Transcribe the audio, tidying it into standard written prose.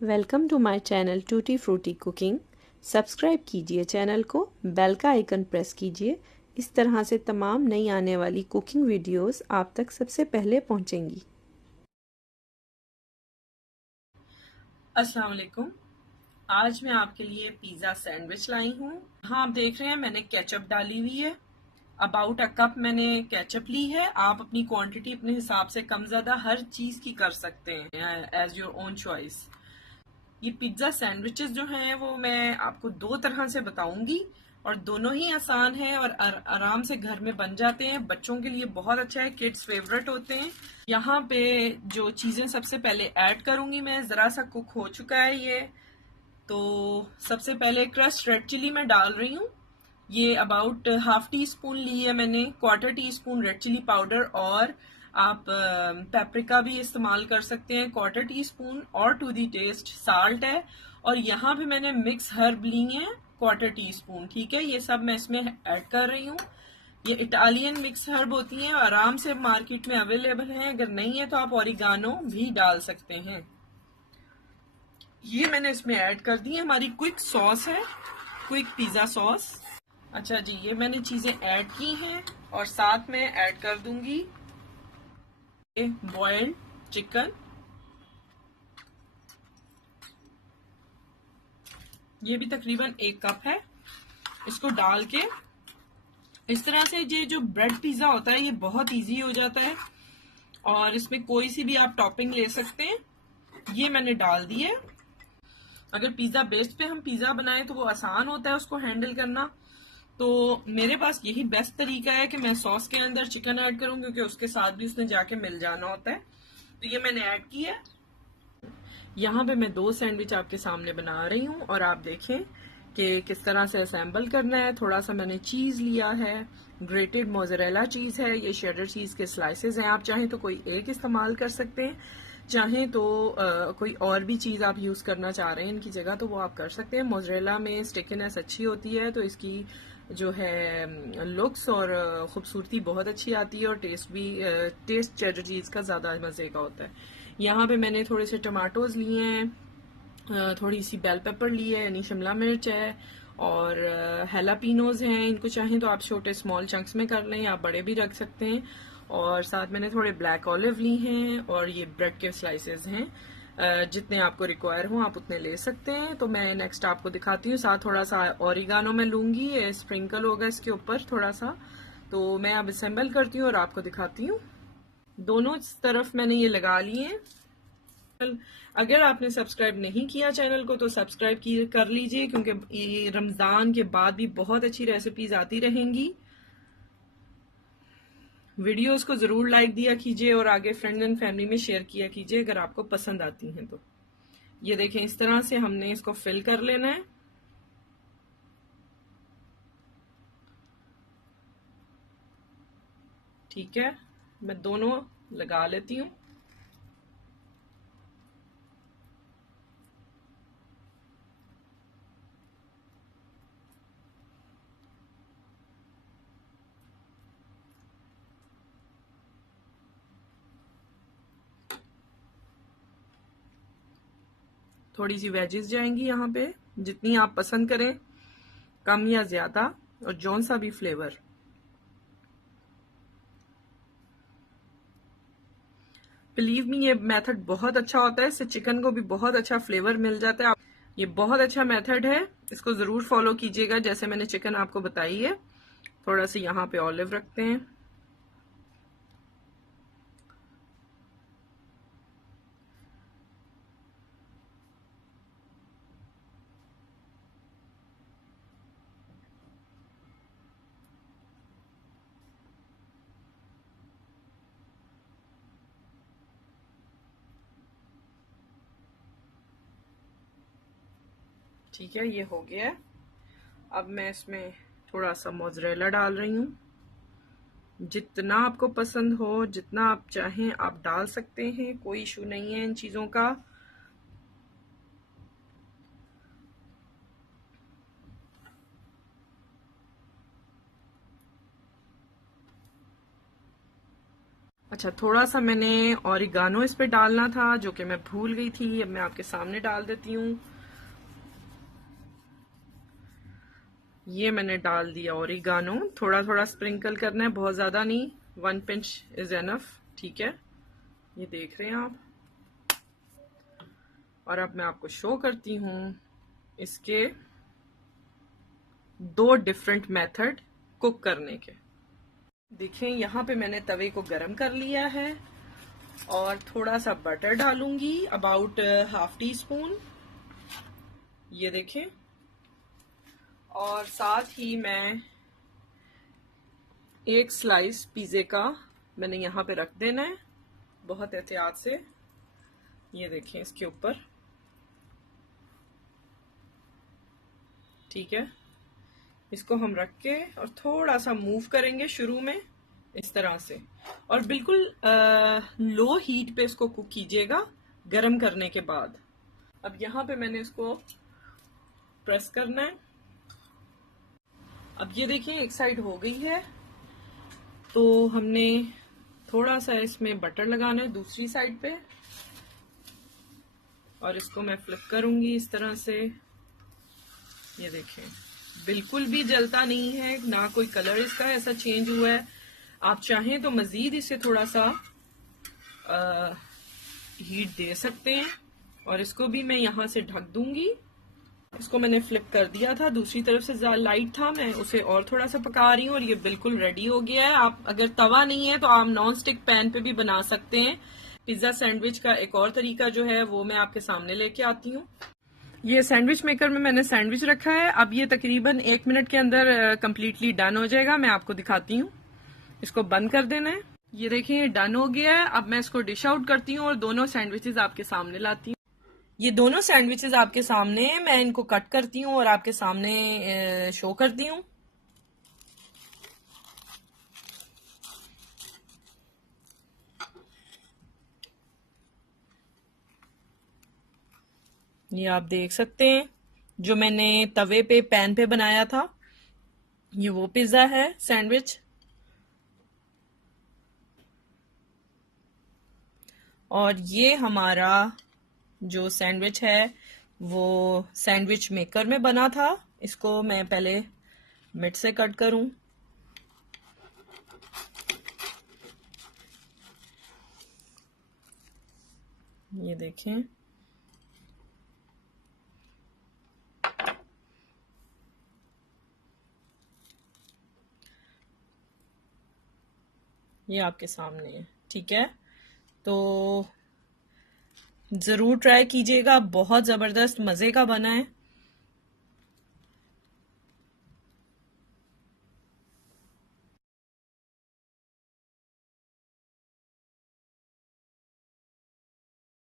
Welcome to my channel tutti frutti cooking. Subscribe कीजिए channel को, bell का icon press कीजिए। इस तरह से तमाम नई आने वाली कुकिंग वीडियोस आप तक सबसे पहले पहुंचेंगी। अस्सलाम वालेकुम। आज मैं आपके लिए पिज़्ज़ा सैंडविच लाई हूँ। हाँ, आप देख रहे हैं मैंने केचप डाली हुई है। अबाउट अ कप मैंने केचप ली है। आप अपनी क्वांटिटी अपने हिसाब से कम ज़्यादा हर चीज़ की कर सकते हैं एज योर ओन चॉइस। ये पिज्ज़ा सैंडविचेस जो हैं वो मैं आपको दो तरह से बताऊंगी और दोनों ही आसान हैं और आराम से घर में बन जाते हैं। बच्चों के लिए बहुत अच्छा है, किड्स फेवरेट होते हैं। यहाँ पे जो चीज़ें सबसे पहले ऐड करूंगी मैं, ज़रा सा कुक हो चुका है ये। तो सबसे पहले क्रस्ट रेड चिली मैं डाल रही हूँ। ये अबाउट हाफ टी स्पून ली है मैंने, quarter teaspoon red chilli powder, और आप पेपरिका भी इस्तेमाल कर सकते हैं, क्वार्टर टी स्पून, और टू दी टेस्ट साल्ट है। और यहाँ पे मैंने मिक्स हर्ब ली है क्वार्टर टी स्पून। ठीक है, ये सब मैं इसमें ऐड कर रही हूँ। ये इटालियन मिक्स हर्ब होती हैं, आराम से मार्केट में अवेलेबल हैं। अगर नहीं है तो आप ओरिगानो भी डाल सकते हैं। ये मैंने इसमें ऐड कर दी है। हमारी क्विक सॉस है, क्विक पिज़्ज़ा सॉस। अच्छा जी, ये मैंने चीज़ें ऐड की हैं और साथ में ऐड कर दूंगी ये बॉइल्ड चिकन। ये भी तकरीबन 1 कप है। इसको डाल के इस तरह से, ये जो ब्रेड पिज़्ज़ा होता है ये बहुत इजी हो जाता है और इसमें कोई सी भी आप टॉपिंग ले सकते हैं। ये मैंने डाल दी है। अगर पिज़्ज़ा बेस पे हम पिज़्ज़ा बनाएं तो वो आसान होता है उसको हैंडल करना। तो मेरे पास यही बेस्ट तरीका है कि मैं सॉस के अंदर चिकन ऐड करूं, क्योंकि उसके साथ भी उसने जाके मिल जाना होता है। तो ये मैंने ऐड किया है। यहाँ पे मैं 2 सैंडविच आपके सामने बना रही हूँ और आप देखें कि किस तरह से असेंबल करना है। थोड़ा सा मैंने चीज़ लिया है, ग्रेटेड मोज़रेला चीज़ है, ये शेडर चीज़ के स्लाइसेस हैं। आप चाहें तो कोई एक इस्तेमाल कर सकते हैं, चाहें तो कोई और भी चीज़ आप यूज़ करना चाह रहे हैं इनकी जगह तो वो आप कर सकते हैं। मोज़रेला में स्टिकीनेस अच्छी होती है तो इसकी जो है लुक्स और खूबसूरती बहुत अच्छी आती है और टेस्ट भी, टेस्ट चेडर चीज़ का ज़्यादा मज़े का होता है। यहाँ पे मैंने थोड़े से टमाटोज लिए हैं, थोड़ी सी बेल पेपर ली है यानी शिमला मिर्च है, और हेलापिनोज हैं। इनको चाहें तो आप छोटे स्मॉल चंक्स में कर लें, आप बड़े भी रख सकते हैं। और साथ मैंने थोड़े ब्लैक ऑलिव ली हैं और ये ब्रेड के स्लाइसेस हैं। जितने आपको रिक्वायर हो आप उतने ले सकते हैं। तो मैं नेक्स्ट आपको दिखाती हूँ। साथ थोड़ा सा ओरिगानो मैं लूंगी, ये स्प्रिंकल होगा इसके ऊपर थोड़ा सा। तो मैं अब असेंबल करती हूँ और आपको दिखाती हूँ। दोनों तरफ मैंने ये लगा लिए हैं। अगर आपने सब्सक्राइब नहीं किया चैनल को तो सब्सक्राइब कर लीजिए, क्योंकि ये रमज़ान के बाद भी बहुत अच्छी रेसिपीज आती रहेंगी। वीडियोस को ज़रूर लाइक दिया कीजिए और आगे फ्रेंड्स एंड फैमिली में शेयर किया कीजिए अगर आपको पसंद आती हैं तो। ये देखें, इस तरह से हमने इसको फिल कर लेना है। ठीक है, मैं दोनों लगा लेती हूँ। थोड़ी सी वेजेस जाएंगी यहाँ पे, जितनी आप पसंद करें, कम या ज्यादा, और जौन सा भी फ्लेवर। बिलीव मी, ये मेथड बहुत अच्छा होता है, इससे चिकन को भी बहुत अच्छा फ्लेवर मिल जाता है। ये बहुत अच्छा मेथड है, इसको ज़रूर फॉलो कीजिएगा जैसे मैंने चिकन आपको बताई है। थोड़ा सा यहाँ पे ऑलिव रखते हैं। ठीक है, ये हो गया है। अब मैं इसमें थोड़ा सा मोज़रेला डाल रही हूँ। जितना आपको पसंद हो, जितना आप चाहें आप डाल सकते हैं, कोई इशू नहीं है इन चीज़ों का। अच्छा, थोड़ा सा मैंने ऑरिगानो इस पे डालना था जो कि मैं भूल गई थी, अब मैं आपके सामने डाल देती हूँ। ये मैंने डाल दिया ऑरिगानो, थोड़ा थोड़ा स्प्रिंकल करना है, बहुत ज्यादा नहीं, 1 पिंच इज एनफ, ठीक है। ये देख रहे हैं आप। और अब मैं आपको शो करती हूँ इसके 2 डिफरेंट मेथड कुक करने के। देखें, यहाँ पे मैंने तवे को गरम कर लिया है और थोड़ा सा बटर डालूंगी, अबाउट ½ टीस्पून, ये देखें। और साथ ही मैं 1 स्लाइस पिज़्ज़े का मैंने यहाँ पे रख देना है, बहुत एहतियात से। ये देखें इसके ऊपर, ठीक है। इसको हम रख के और थोड़ा सा मूव करेंगे शुरू में इस तरह से, और बिल्कुल लो हीट पे इसको कुक कीजिएगा गरम करने के बाद। अब यहाँ पे मैंने इसको प्रेस करना है। अब ये देखिए एक साइड हो गई है, तो हमने थोड़ा सा इसमें बटर लगाना है दूसरी साइड पे, और इसको मैं फ्लिप करूंगी इस तरह से। ये देखें, बिल्कुल भी जलता नहीं है, ना कोई कलर इसका ऐसा चेंज हुआ है। आप चाहें तो मजीद इसे थोड़ा सा हीट दे सकते हैं, और इसको भी मैं यहाँ से ढक दूंगी। इसको मैंने फ्लिप कर दिया था, दूसरी तरफ से लाइट था, मैं उसे और थोड़ा सा पका रही हूँ, और ये बिल्कुल रेडी हो गया है। आप अगर तवा नहीं है तो आप नॉन स्टिक पैन पे भी बना सकते हैं। पिज्जा सैंडविच का एक और तरीका जो है वो मैं आपके सामने लेके आती हूँ। ये सैंडविच मेकर में मैंने सैंडविच रखा है। अब ये तकरीबन 1 मिनट के अंदर कंप्लीटली डन हो जाएगा। मैं आपको दिखाती हूँ। इसको बंद कर देना है। ये देखिए डन हो गया है। अब मैं इसको डिश आउट करती हूँ और दोनों सैंडविचेस आपके सामने लाती हूँ। ये दोनों सैंडविचेस आपके सामने हैं, मैं इनको कट करती हूँ और आपके सामने शो करती हूँ। ये आप देख सकते हैं, जो मैंने तवे पे पैन पे बनाया था, ये वो पिज्जा है सैंडविच। और ये हमारा जो सैंडविच है वो सैंडविच मेकर में बना था। इसको मैं पहले मिड से कट करूं। ये देखें, ये आपके सामने है, ठीक है। तो जरूर ट्राई कीजिएगा, बहुत जबरदस्त मजे का बना है।